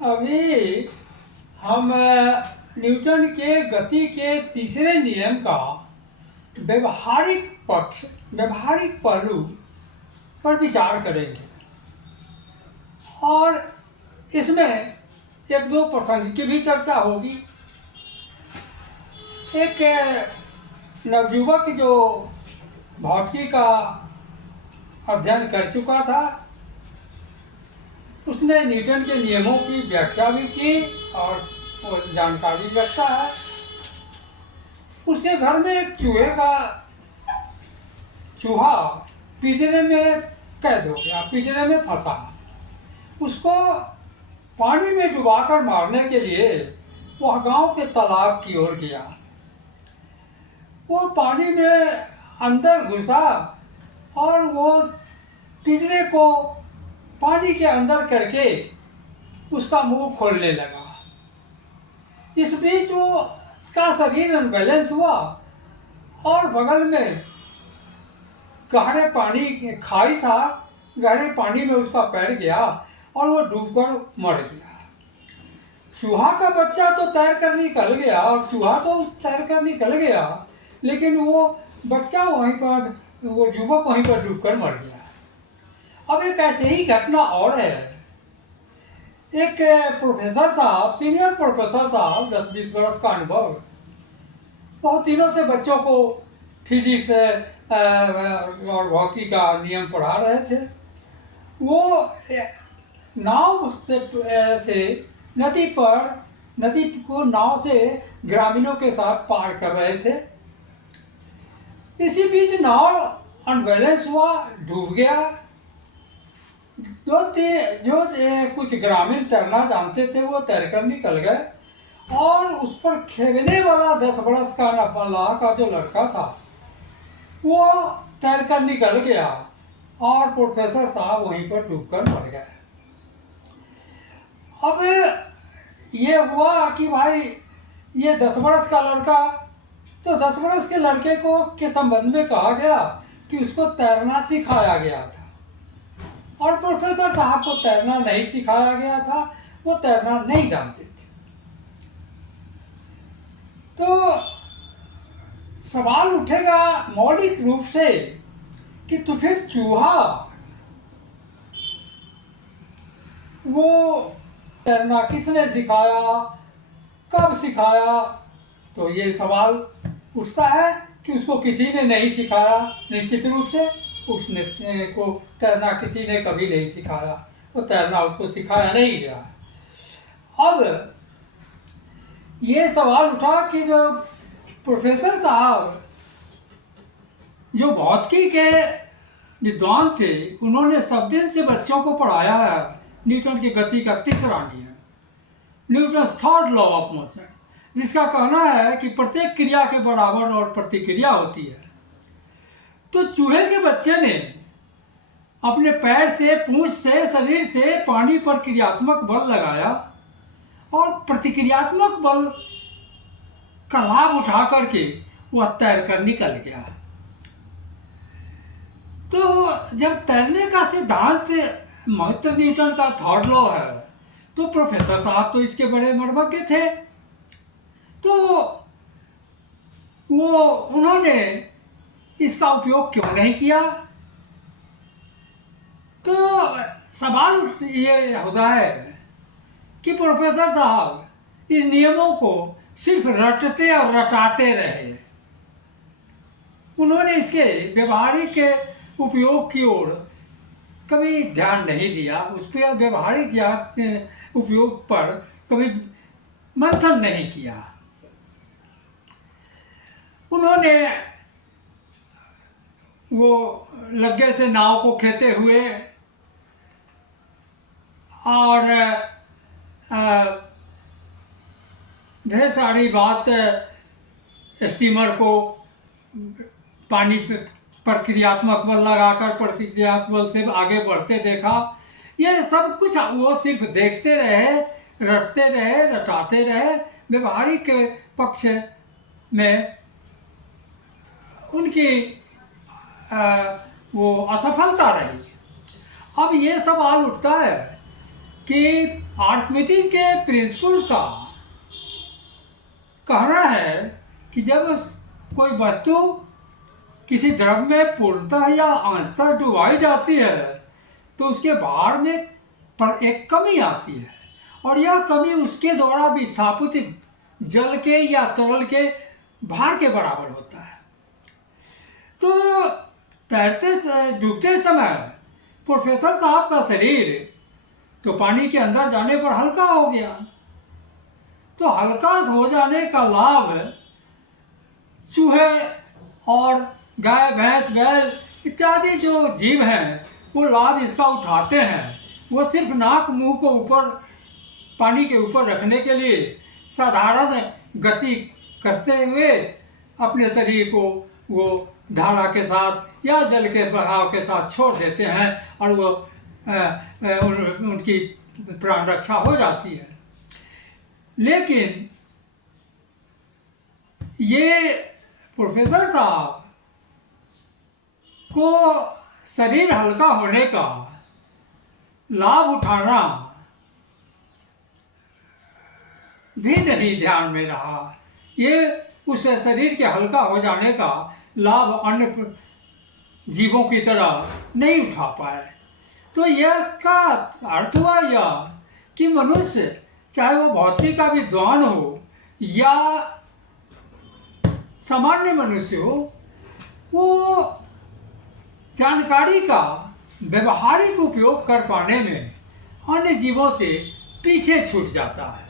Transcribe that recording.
अभी हम न्यूटन के गति के तीसरे नियम का व्यवहारिक पहलू पर विचार करेंगे और इसमें एक दो प्रसंग की भी चर्चा होगी। एक नवयुवक जो भौतिकी का अध्ययन कर चुका था, उसने न्यूटन के नियमों की व्याख्या भी की और वो जानकारी रखता है। उसके घर में एक चूहा पिंजरे में कैद हो गया, पिंजरे में फंसा। उसको पानी में डुबाकर मारने के लिए वह गांव के तालाब की ओर गया। वो पानी में अंदर घुसा और वो पिंजरे को पानी के अंदर करके उसका मुंह खोलने लगा। इस बीच वो उसका शरीर अनबैलेंस हुआ और बगल में गहरे पानी खाई था, गहरे पानी में उसका पैर गया और वो डूबकर मर गया। चूहा का बच्चा तो तैर कर निकल गया और चूहा तो तैर कर निकल गया, लेकिन वो बच्चा वहीं पर, वो युवक वहीं पर डूबकर मर गया। अब एक ऐसे ही घटना और है। एक प्रोफेसर साहब, सीनियर प्रोफेसर साहब, 10-20 बरस का अनुभव, बहुत दिनों से बच्चों को फिजिक्स और भौतिकी का नियम पढ़ा रहे थे। वो नाव से नदी को नाव से ग्रामीणों के साथ पार कर रहे थे। इसी बीच नाव अनबैलेंस हुआ, डूब गया। कुछ ग्रामीण तैरना जानते थे, वो तैरकर निकल गए और उस पर खेलने वाला 10 बरस का नौजवान का जो लड़का था, वो तैरकर निकल गया और प्रोफेसर साहब वहीं पर डूबकर मर गए। अब ये हुआ कि भाई ये 10 बरस का लड़का, तो 10 बरस के लड़के के संबंध में कहा गया कि उसको तैरना सिखाया गया था और प्रोफेसर साहब को तैरना नहीं सिखाया गया था, वो तैरना नहीं जानते थे। तो सवाल उठेगा मौलिक रूप से कि तो फिर चूहा वो तैरना किसने सिखाया, कब सिखाया? तो ये सवाल उठता है कि उसको किसी ने नहीं सिखाया। निश्चित रूप से उसने को तैरना किसी ने कभी नहीं सिखाया, वो तैरना उसको सिखाया नहीं गया। अब ये सवाल उठा कि जो प्रोफेसर साहब जो भौतिकी के विद्वान थे, उन्होंने सब दिन से बच्चों को पढ़ाया है न्यूटन की गति का तीसरा नियम, Newton third law of motion, जिसका कहना है कि प्रत्येक क्रिया के बराबर और प्रतिक्रिया होती है। तो चूहे के बच्चे ने अपने पैर से, पूंछ से, शरीर से पानी पर क्रियात्मक बल लगाया और प्रतिक्रियात्मक बल का लाभ उठा करके वह तैर कर निकल गया। तो जब तैरने का सिद्धांत मास्टर न्यूटन का थर्ड लॉ है, तो प्रोफेसर साहब तो इसके बड़े मर्मज्ञ थे। तो वो उन्होंने इसका उपयोग क्यों नहीं किया? तो सवाल ये होता है कि प्रोफेसर साहब इन नियमों को सिर्फ रटते और रटाते रहे। उन्होंने इसके व्यवहारिक उपयोग की ओर कभी ध्यान नहीं दिया, उस पर व्यवहारिक उपयोग पर कभी मंथन नहीं किया। उन्होंने वो लग्गे से नाव को खेते हुए और ढेर सारी बात स्टीमर को पानी पर क्रियात्मक बल लगाकर प्रतिक्रियात्मक बल से आगे बढ़ते देखा। ये सब कुछ वो सिर्फ देखते रहे, रटते रहे, रटाते रहे। व्यवहारिक पक्ष में उनकी वो असफलता रही। अब ये सवाल उठता है कि आर्किमिडीज के प्रिंसिपल का कहना है कि जब कोई वस्तु किसी द्रव में पूर्णतः या अंशतः डुबाई जाती है तो उसके भार में एक कमी आती है, और यह कमी उसके द्वारा विस्थापित जल के या तरल के भार के बराबर होता है। तो डूबते समय प्रोफेसर साहब का शरीर तो पानी के अंदर जाने पर हल्का हो गया। तो हल्का हो जाने का लाभ चूहे और गाय भैंस बैल इत्यादि जो जीव हैं वो लाभ इसका उठाते हैं। वो सिर्फ नाक मुंह को ऊपर पानी के ऊपर रखने के लिए साधारण गति करते हुए अपने शरीर को वो धारा के साथ या जल के बहाव के साथ छोड़ देते हैं और वो उनकी प्राण रक्षा हो जाती है। लेकिन ये प्रोफेसर साहब को शरीर हल्का होने का लाभ उठाना भी नहीं ध्यान में रहा। ये उस शरीर के हल्का हो जाने का लाभ अन्य जीवों की तरह नहीं उठा पाए। तो यह का अर्थ हुआ यह कि मनुष्य चाहे वो भौतिकी का विद्वान हो या सामान्य मनुष्य हो, वो जानकारी का व्यवहारिक उपयोग कर पाने में अन्य जीवों से पीछे छूट जाता है।